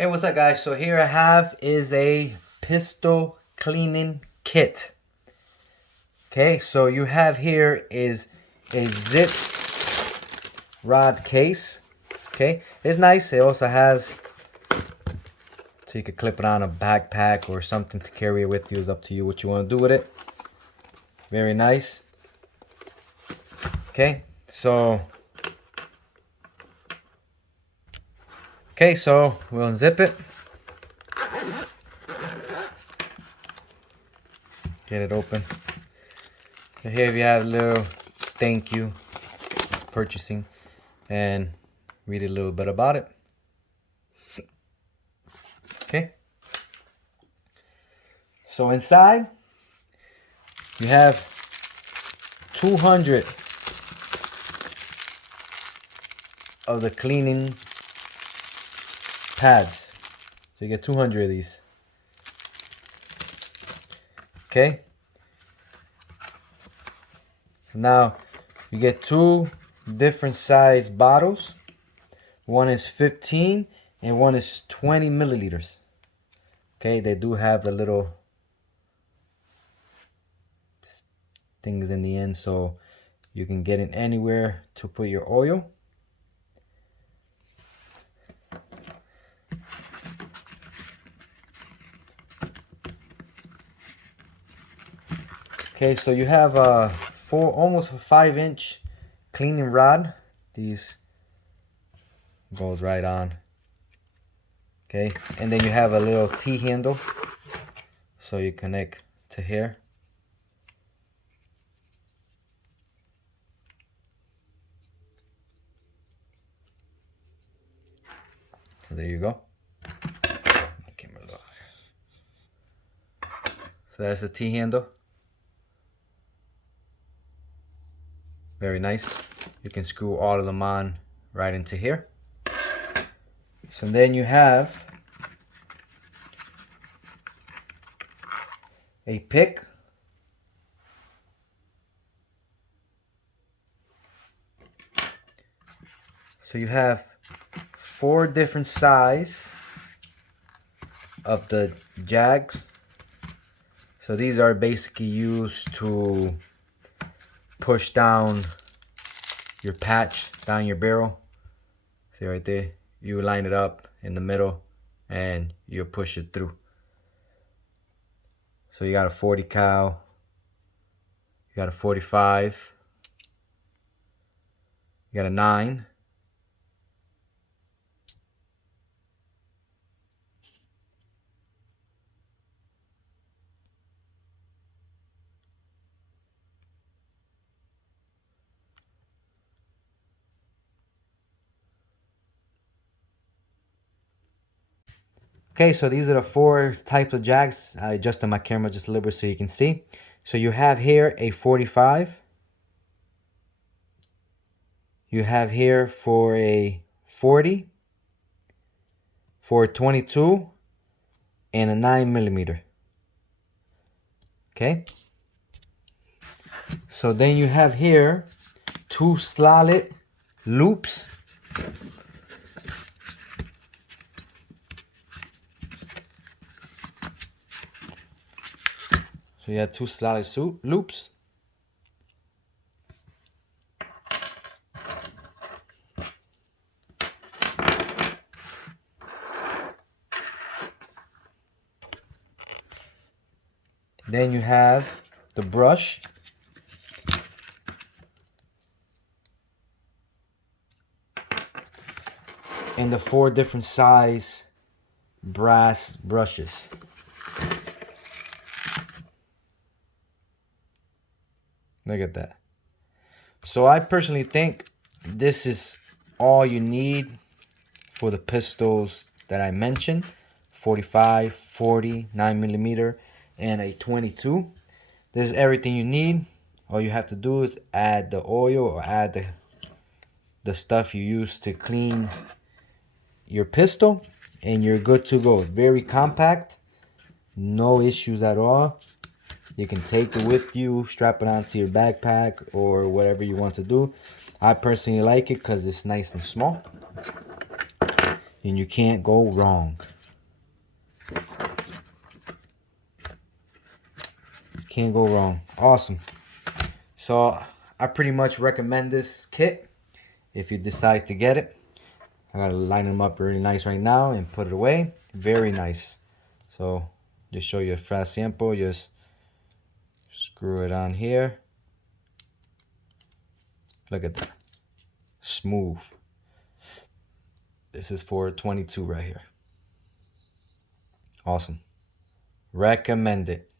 Hey, what's up guys? So here I have is a pistol cleaning kit. Okay, so you have here is a zip rod case. Okay, it's nice. It also has, so you could clip it on a backpack or something to carry it with you. It's up to you what you want to do with it. Very nice. Okay, so we'll unzip it. Get it open. So here we have a little thank you purchasing and read a little bit about it. Okay. So inside you have 200 of the cleaning pads. So you get 200 of these. Okay. Now you get two different size bottles. One is 15 and one is 20 milliliters. Okay, they do have the little things in the end so you can get it anywhere to put your oil. Okay, so you have a almost a 5-inch cleaning rod. These goes right on. Okay, and then you have a little T-handle so you connect to here. So there you go. Camera a little higher. So that's the T-handle. Very nice. You can screw all of them on right into here. So then you have a pick. So you have 4 different size of the jags. So these are basically used to push down your patch, down your barrel. See right there? You line it up in the middle and you push it through. So you got a 40 cal, you got a 45, you got a 9, okay, so these are the 4 types of jags. I adjusted my camera just a little bit so you can see. So you have here a 45. You have here for a 40, for a 22, and a 9 millimeter. Okay. So then you have here 2 slotted loops. So you have 2 slotted loops. Then you have the brush. And the 4 different size brass brushes. Look at that. So I personally think this is all you need for the pistols that I mentioned. 45, 40, 9 millimeter, and a 22. This is everything you need. All you have to do is add the oil or add the stuff you use to clean your pistol and you're good to go. Very compact, no issues at all. You can take it with you, strap it onto your backpack or whatever you want to do. I personally like it because it's nice and small. and you can't go wrong. Can't go wrong. Awesome. So I pretty much recommend this kit if you decide to get it. I gotta line them up really nice right now and put it away. Very nice. So just show you a fast sample. Just screw it on here. Look at that. Smooth. This is for 22 right here. Awesome. Recommend it.